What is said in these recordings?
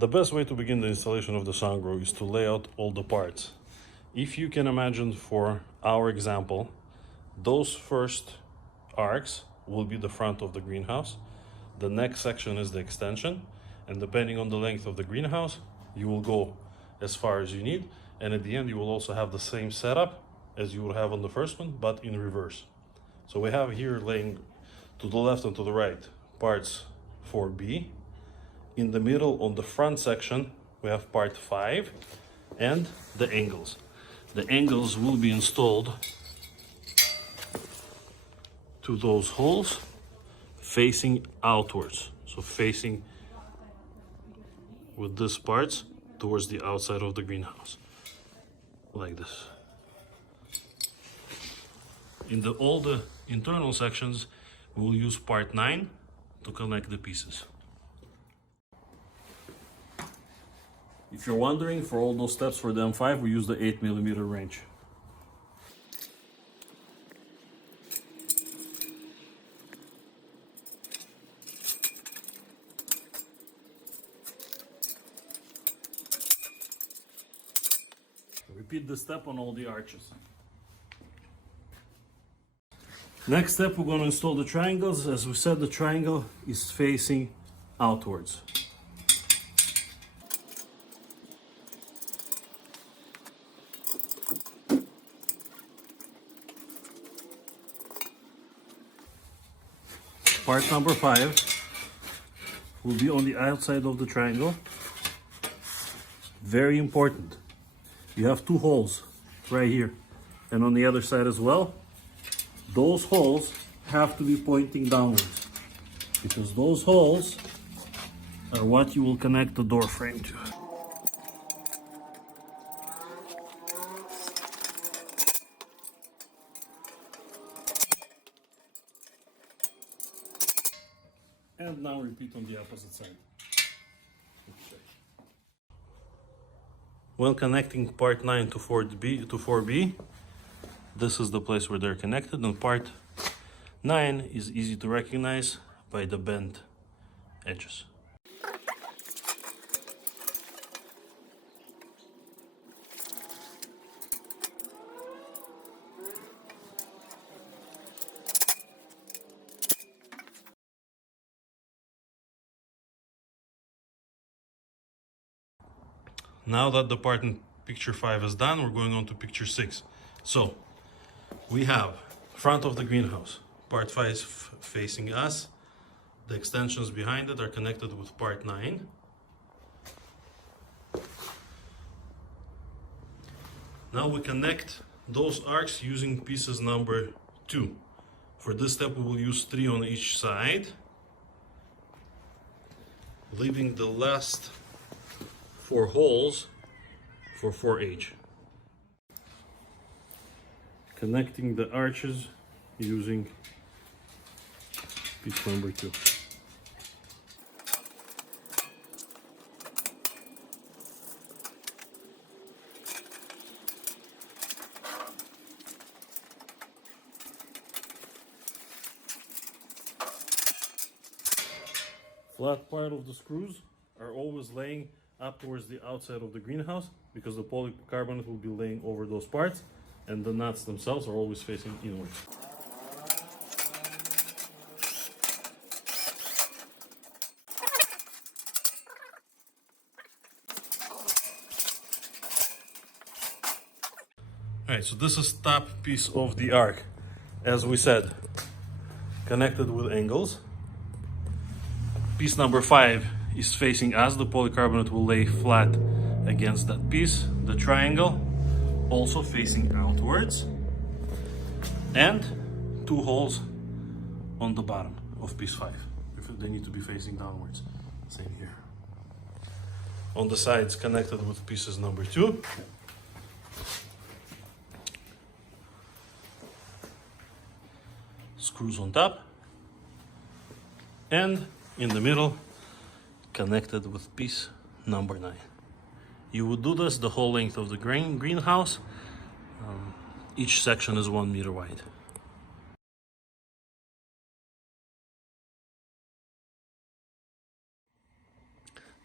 The best way to begin the installation of the Sungrow is to lay out all the parts. If you can imagine, for our example, those first arcs will be the front of the greenhouse. The next section is the extension, and depending on the length of the greenhouse, you will go as far as you need, and at the end you will also have the same setup as you will have on the first one, but in reverse. So we have here, laying to the left and to the right, parts 4B. In the middle, on the front section, we have part 5 and the angles. The angles will be installed to those holes facing outwards, so facing with these parts towards the outside of the greenhouse, like this. In all the internal sections, we will use part 9 to connect the pieces. If you're wondering, for all those steps for the M5, we use the 8mm wrench. Repeat the step on all the arches. Next step, we're going to install the triangles. As we said, the triangle is facing outwards. Part number 5 will be on the outside of the triangle. Very important. You have 2 holes right here and on the other side as well. Those holes have to be pointing downwards, because those holes are what you will connect the door frame to. And now repeat on the opposite side. When connecting part 9 to 4B, this is the place where they're connected, and part 9 is easy to recognize by the bent edges. Now that the part in picture 5 is done, we're going on to picture 6. So we have front of the greenhouse, part 5 is facing us. The extensions behind it are connected with part 9. Now we connect those arcs using pieces number 2. For this step, we will use 3 on each side, leaving the last 4 holes for 4H. Connecting the arches using piece number 2. Flat part of the screws are always laying up towards the outside of the greenhouse, because the polycarbonate will be laying over those parts, and the nuts themselves are always facing inwards. Alright, so this is top piece of the arc. As we said, connected with angles. Piece number 5 is facing us. The polycarbonate will lay flat against that piece. The triangle also facing outwards, and 2 holes on the bottom of piece 5. They need to be facing downwards. Same here. On the sides, connected with pieces number 2. Screws on top, and in the middle, connected with piece number 9. You would do this the whole length of the greenhouse. Each section is 1 meter wide.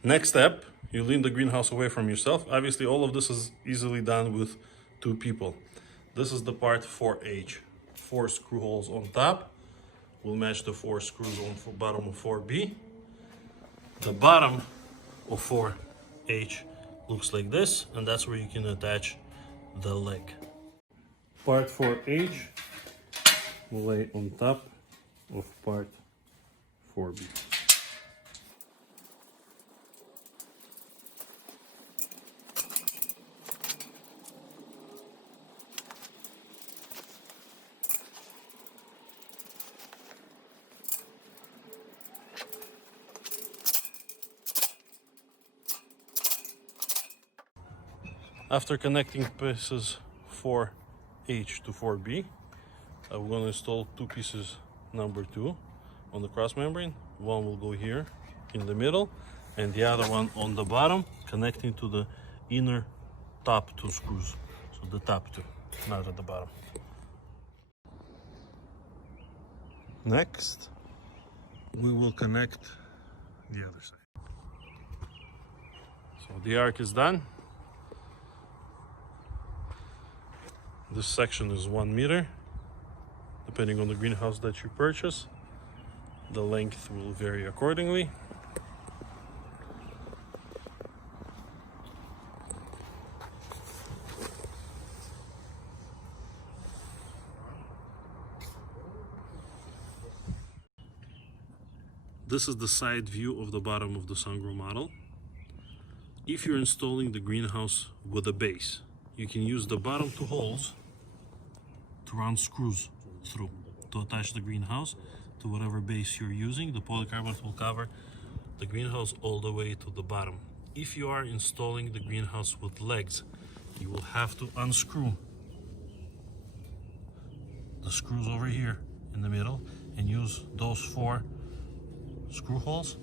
Next step, you lean the greenhouse away from yourself. Obviously, all of this is easily done with 2 people. This is the part 4H. 4 screw holes on top will match the 4 screws on the bottom of 4B. The bottom of 4H looks like this, and that's where you can attach the leg. Part 4H will lay on top of part 4B. After connecting pieces 4H to 4B, I'm going to install 2 pieces number 2 on the cross membrane. One will go here in the middle, and the other one on the bottom, connecting to the inner top 2 screws. So the top 2, not at the bottom. Next, we will connect the other side. So the arc is done. This section is 1 meter. Depending on the greenhouse that you purchase, the length will vary accordingly. This is the side view of the bottom of the Sungrow model. If you're installing the greenhouse with a base, you can use the bottom 2 holes to run screws through to attach the greenhouse to whatever base you're using. The polycarbonate will cover the greenhouse all the way to the bottom. If you are installing the greenhouse with legs, you will have to unscrew the screws over here in the middle and use those 4 screw holes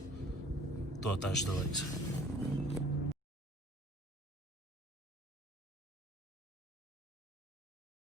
to attach the legs.